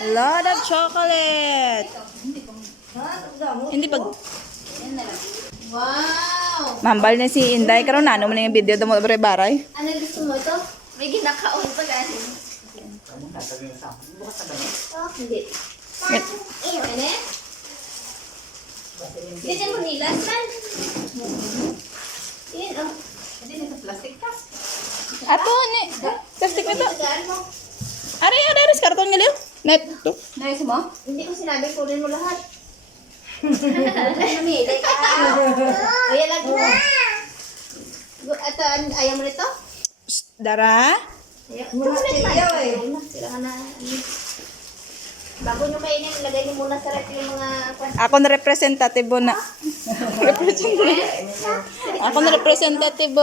Lot of chocolate. Hindi pag Wow! mambal na si Inday karon na ano man yung video damo bare baray. Ano gusto mo ito? May ginakaon pa kasi. Oh, hindi. Ano? Hindi mo nilas man. Yan, oh. Hindi na plastic ka. Ato ni plastic na to. Tagaan mo. Are are are karton nga liyo. Net to. Nais mo? Hindi ko sinabi, kunin mo lahat. Namili ka. Kuya lang na. Ito, ayaw mo nito? Dara. Ayaw mo na ayaw eh. Sila ka na. ano. Bago nyo kainin, lagay niyo muna sa rep yung mga... Ako na representative na. representative. Ako na representative.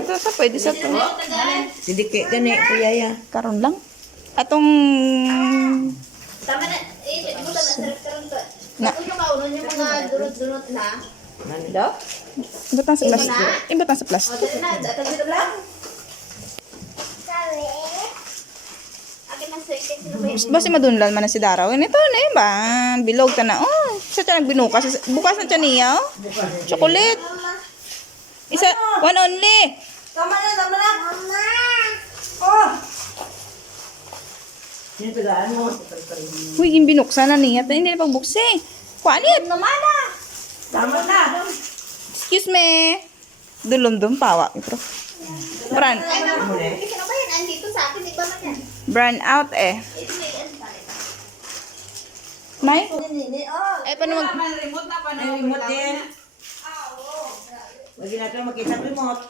Ato sa pwede sa to. Tagaan. Sidiki gani kuya ya. Karon lang. Atong Tama na. Eh, mo na yung mga dunot-dunot na. Ano daw? ibutang sa plastic. Ibutang sa O, plastic. dito na. Dito dito lang. Yun? Basta madunlan man na si Daraw. Ito na ba? Bilog ka na. Oh, sa tiyan nagbinukas. Bukas na tiyan niya. Oh. Chocolate. Isa, one only. Tama na, tama na. Mama. Oh. Yung tagaan mo. Uy, yung binuksan na niya. Hindi na pagbuksi. Kuanit. Tama na. Excuse me. Dulom-dum pawa. Ito. Brand. Ay, mama. Sino ba yan? Andito sa akin. Iba man yan. Brand out eh. May ano. Nay? Nini, oh. Eh, paano mag... May remote din. Lagi natin makita ang remote.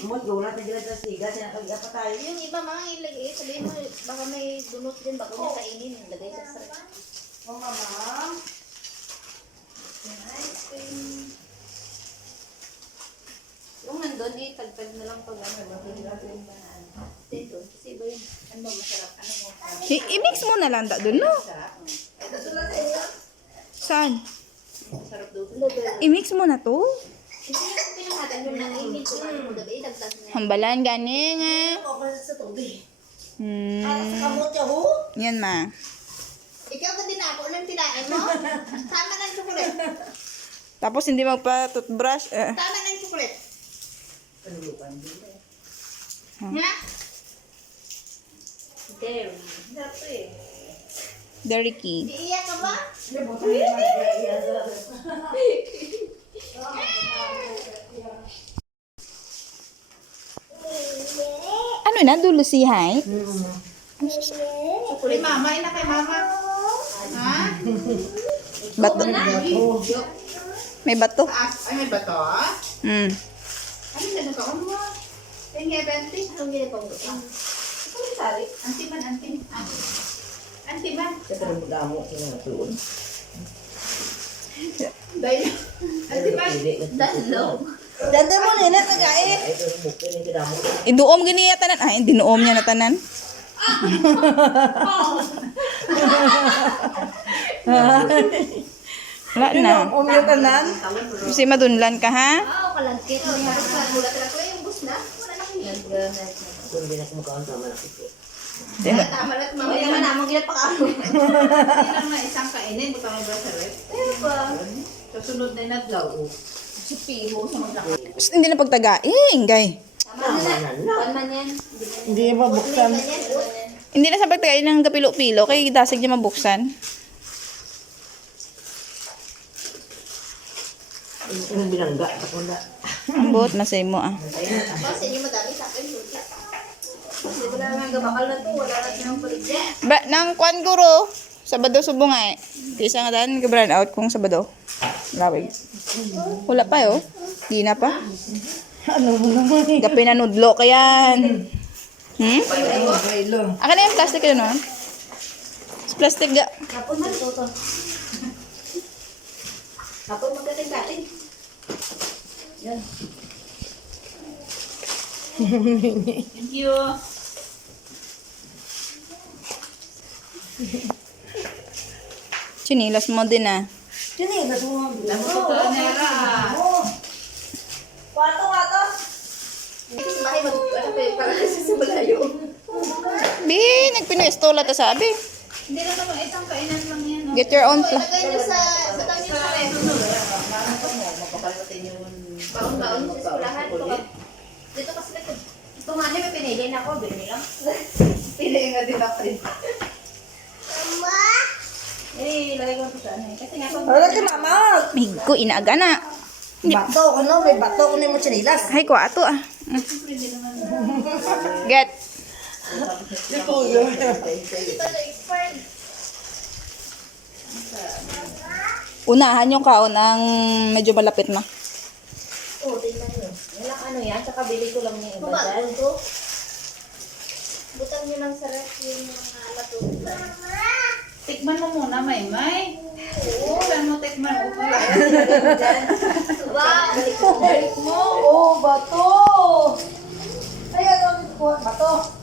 Remote, gawin natin dila sa siga. Sinakagya pa tayo. Yung iba mga ilagay, sabihin mo, baka may dunot din bago niya kainin. Lagay sa sarap. Yung nandun, eh, tagtag na lang pag ano, mahirap yung banaan. Dito, kasi iba yun. Ano ba masarap? Ano mo? I-mix mo na lang da dun, no? Saan? Doon. I-mix mo na to. Na. Hambalan, gani nga. tubig. Hmm. Yan ma. Ikaw ka din ako, anong tinain mo? Tama ng chocolate. Tapos hindi magpa-toothbrush. Eh. Tama ng chocolate. Panulukan din. Ha? There. Sarap to eh. Dairy key. Iiyak ka ba? Ano na, dulo si Hay? Chocolate. mama, ina kay mama. Ha? Bato. May bato. Ay, may bato? Hmm. Ano na nagkaon mo? Tingnan, Bente. Anong ginagawa mo? Ito may sari. Anti man, anti. Anti man. Sa parang magamo ko na tuon. Dahil. Anti man. Dahil. Danda mo na na tagay. Iduom gini ya tanan. Ay, dinuom niya na tanan. Wala na. Umyo tanan. Kasi madunlan ka ha? Oo, kalagkit. Oh, yung gulat na ko yung bus na. Wala na kayo. Kung hindi na kumakaon sa malaki ko. Tama na, mamaya naman namang gilat pa kamo. Hindi lang na isang kainin, butang mo ba sa rep? Ano ba? Kasunod na naglaw. Si Piho sa maglaki. Psst, hindi na pagtagaing, gay. Tama na na. Kuan man yan. Hindi. Kuan. Kuan yan. Hindi na sa pagtagaing ng kapilo-pilo. Kaya dasig niya mabuksan. Yung binangga. Ako na. Ang buot, masay mo ah. Sa inyo madami sa akin. Kasi wala nga gabakal na to. Wala na sinang paligya. Ba, nang kwan guro, Sabado subong nga eh. Kisa nga daan, brown out kung Sabado. Lawig. Wala pa yo. Di na pa. Ano mo naman eh. Gapi na nudlo ka yan. Hmm? Bailo. Aka na yung plastic yun, no? Sa Plastic ga. Kapon man to to. Kapon magkating-kating. Yan. Thank you. Chinilas mo din ah. Sini, nasuha. Namuto ka nera. Wato, wato. Bahay mag... Ano pa yun? Parang kasi sa malayo. nag-stola ta sabi. Hindi lang naman isang kainan lang yan. no? Get your own pla. Lagay niyo sa, sa niyo sa mo? Mapapalitin yung... Baon-baon mo sa ulahan. Dito kasi. Ito nga may pinili na ako, bili lang. Pili nga din ako rin. Lagay ko sa ano eh. Kasi nga kung... Wala ka mama. Migo, inaaga na. Bato ko no, may bato ko na mo chinilas. Ay, ko ato ah. Get. Unahan yung kaon ang medyo malapit na. Oo, tingnan nyo. Walang ano yan, tsaka bili ko lang yung iba dyan. Butang niyo lang sa ref yung mga lato. Tikman mo muna, May May. Oo, saan mo tikman? Upo lang. Wow! Balik mo. Oh, bato. Ay, ano ko? Bato.